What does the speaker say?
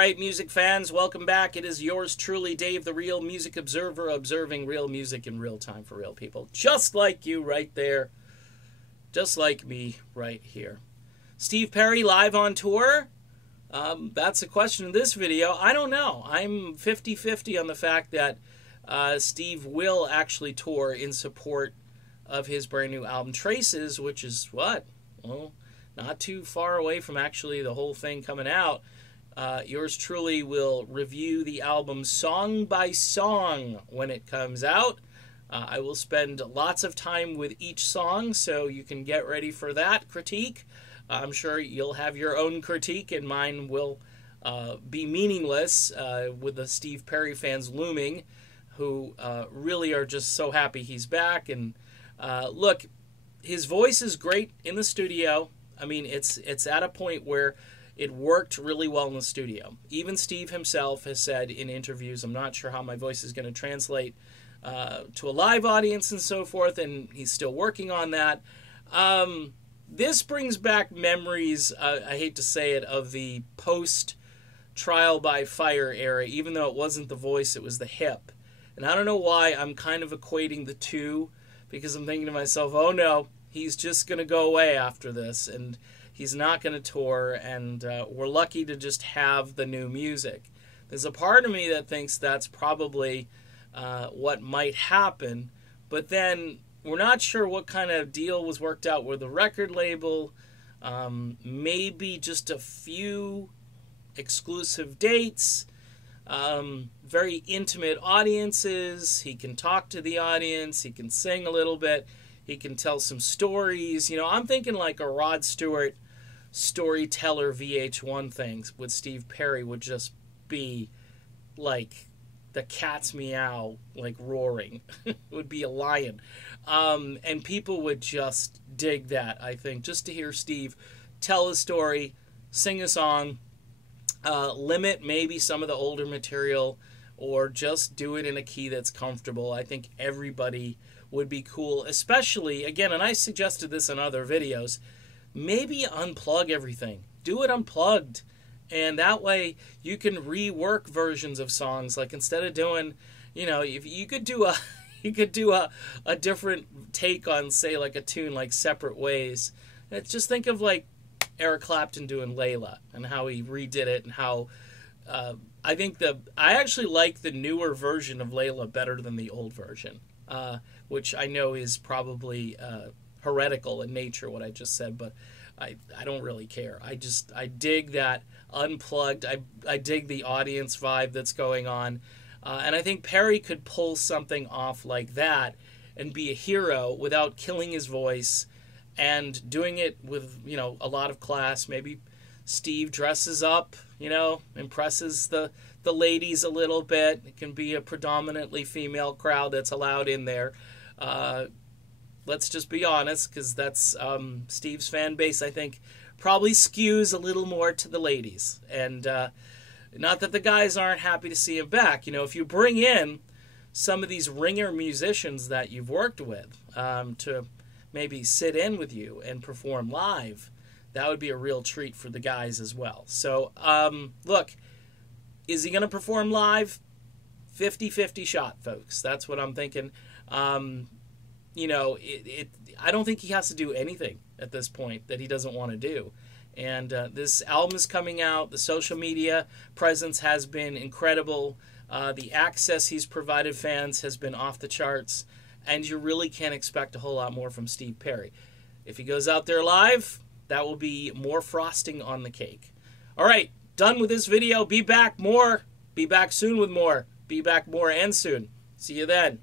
right, music fans, welcome back. It is yours truly, Dave, the Real Music Observer, observing real music in real time for real people. Just like you right there. Just like me right here. Steve Perry live on tour? That's the question in this video. I don't know. I'm 50-50 on the fact that Steve will actually tour in support of his brand new album, Traces, which is what? Well, not too far away from actually the whole thing coming out. Yours truly will review the album song by song when it comes out. I will spend lots of time with each song, so you can get ready for that critique. I'm sure you'll have your own critique, and mine will be meaningless with the Steve Perry fans looming, who really are just so happy he's back. And look, his voice is great in the studio. I mean, it's at a point where it worked really well in the studio. Even Steve himself has said in interviews, I'm not sure how my voice is going to translate to a live audience and so forth, and he's still working on that. This brings back memories, I hate to say it, of the post-Trial by Fire era, even though it wasn't the voice, it was the hip. And I don't know why I'm kind of equating the two, because I'm thinking to myself, oh no, he's just going to go away after this, and he's not going to tour, and we're lucky to just have the new music. There's a part of me that thinks that's probably what might happen, but then we're not sure what kind of deal was worked out with the record label. Maybe just a few exclusive dates, very intimate audiences. He can talk to the audience, he can sing a little bit, he can tell some stories. You know, I'm thinking like a Rod Stewart storyteller VH1 things with Steve Perry would just be like the cat's meow, like roaring. It would be a lion. And people would just dig that, I think, just to hear Steve tell a story, sing a song, limit maybe some of the older material, or just do it in a key that's comfortable. I think everybody would be cool, especially, again, and I suggested this in other videos, maybe unplug everything. Do it unplugged. And that way you can rework versions of songs. Like instead of doing, you know, if you could do a you could do a different take on, say, like a tune like Separate Ways. And just think of like Eric Clapton doing Layla and how he redid it, and how I actually like the newer version of Layla better than the old version, which I know is probably heretical in nature, what I just said, but I don't really care. I dig that unplugged. I dig the audience vibe that's going on. And I think Perry could pull something off like that and be a hero without killing his voice, and doing it with, you know, a lot of class. Maybe Steve dresses up, you know, impresses the ladies a little bit. It can be a predominantly female crowd that's allowed in there. Let's just be honest, because that's Steve's fan base, I think, probably skews a little more to the ladies. And not that the guys aren't happy to see him back. You know, if you bring in some of these ringer musicians that you've worked with to maybe sit in with you and perform live, that would be a real treat for the guys as well. So, look, is he going to perform live? 50-50 shot, folks. That's what I'm thinking. You know, I don't think he has to do anything at this point that he doesn't want to do. And this album is coming out. The social media presence has been incredible. The access he's provided fans has been off the charts. And you really can't expect a whole lot more from Steve Perry. If he goes out there live, that will be more frosting on the cake. All right, done with this video. Be back more. Be back soon with more. Be back more and soon. See you then.